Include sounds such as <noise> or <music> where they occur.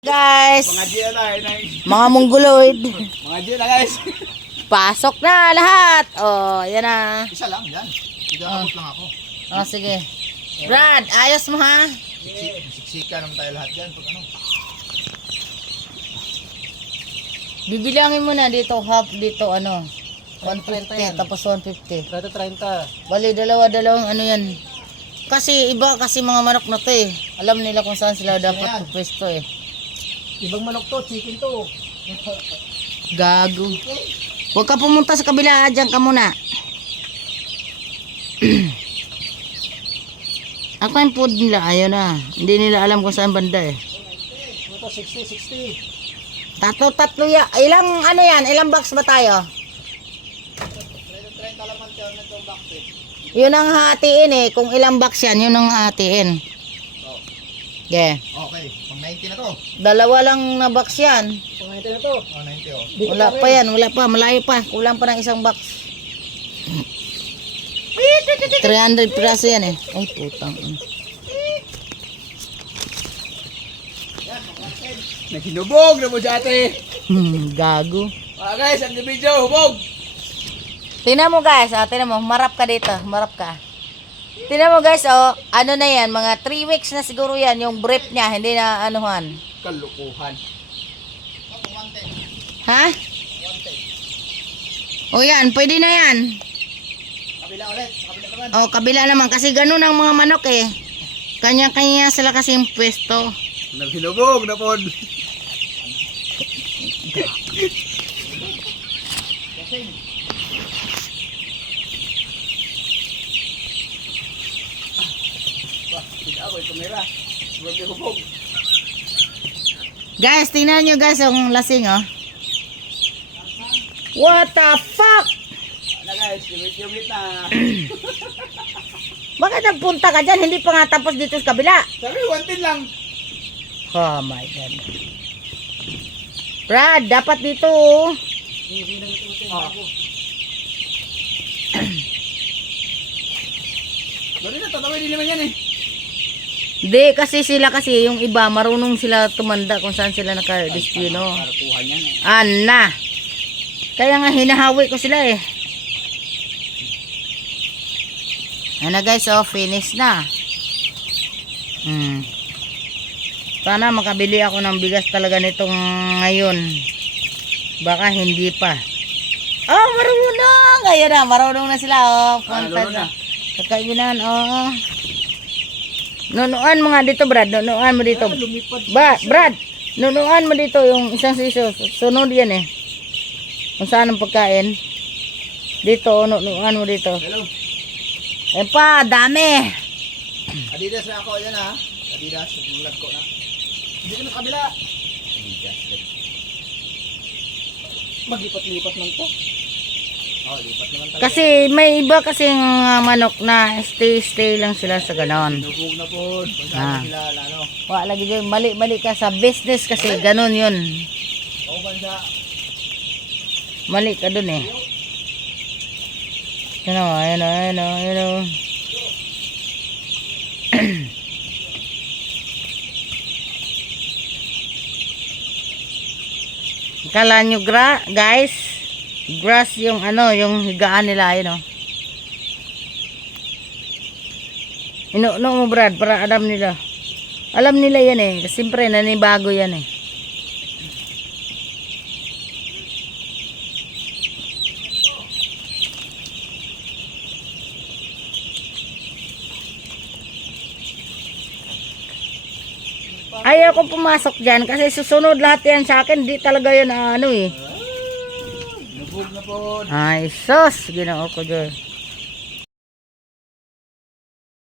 Guys, Mga G na mga mongoloid. Mga G na guys. Pasok na lahat. Oh, yan na. Isa lang, yan. Igakabot lang ako. Oh, sige. Brad, ayos mo ha? Siksika naman tayo lahat dyan. Pag ano. Bibilangin mo na dito half dito ano. 150 tapos 150. 30-30. Bali dalawa dalawang ano yan. Kasi iba kasi mga manok na to eh. Alam nila kung saan sila dapat pwesto eh. Ibang manok to, chicken to. Gago. Huwag ka pumunta sa kabila, dyan ka muna. <clears throat> Ako yung food nila, ayaw na. Hindi nila alam kung saan banda eh. Ito, 60, 60. Tatlo, tatlo ya. Ilang ano yan? Ilang box ba tayo? 30 laman tayo na itong backpack. Yun ang hatiin eh. Kung ilang box yan, yun ang hatiin. Yeah. Okay, pang 90 na to. Dalawa lang na box yan. Pang 90 na to. Oh, 90 oh. Wala pa yan, wala pa. Malayo pa. Kulang pa ng isang box. 300 piraso yan eh. Ay, putang. Naghinubog na mo dati. Hmm, gago. Mga guys, ang video, hubog. Tingnan mo guys, ah, tingnan mo, marap ka dito, marap ka. Tingnan mo guys, oh, ano na yan, mga 3 weeks na siguro yan, yung brief niya, hindi na anuhan. Kalukuhan. Ha? O yan, pwede na yan. Kabila ulit, kabila naman. O, kabila naman, kasi ganun ang mga manok eh. Kanya-kanya sila kasi yung pwesto. Naghinubog na pod. <laughs> kamera. Huwag yung hubog. Guys, tingnan nyo guys, yung lasing oh. What the fuck? Ano guys, lumit-lumit na. <clears throat> Bakit nagpunta ka dyan? Hindi pa nga tapos dito sa kabila. Sabi, wanted lang. Oh my God. Brad, dapat dito oh. Ah. Bali na, tatawin din naman yan eh. Hindi, kasi sila kasi, yung iba, marunong sila tumanda kung saan sila nakadestino. Ana. Kaya nga hinahawi ko sila eh. Ano guys, oh, finish na. Hmm. Sana makabili ako ng bigas talaga nitong ngayon. Baka hindi pa. Oh, marunong! Ayun na, marunong na sila, oh. Na. sa kainan, oh. Nunuan mo nga dito, Brad. Nunuan mo dito. lumipad. Ba, Brad, nunuan mo dito yung isang siso. Sunod yan eh. Kung saan ang pagkain. Dito, nunuan mo dito. Hello. Eh pa, dami. Adidas na ako, yan ha. Adidas, nagmulag ko na. Hindi ko na kabila. Adidas. Maglipat-lipat man to. Oh, lipat naman talaga. Kasi may iba kasing uh, manok na stay-stay lang sila sa ganon. Nubog na po. Ah. sila, ano. Wala lagi dyan. Mali-mali ka sa business kasi ganon yun. Ako bansa. Mali ka dun eh. Ano, ayun o, ayun o, ayun o. Kala nyo gra, guys, grass yung ano, yung higaan nila, ayun o. Inuno mo Brad, para alam nila. Alam nila yan eh, siyempre nanibago yan eh. Ayaw ko pumasok dyan kasi susunod lahat yan sa akin. Di talaga yan ah, ano eh. Ay, sus! Ginoo ko dyan.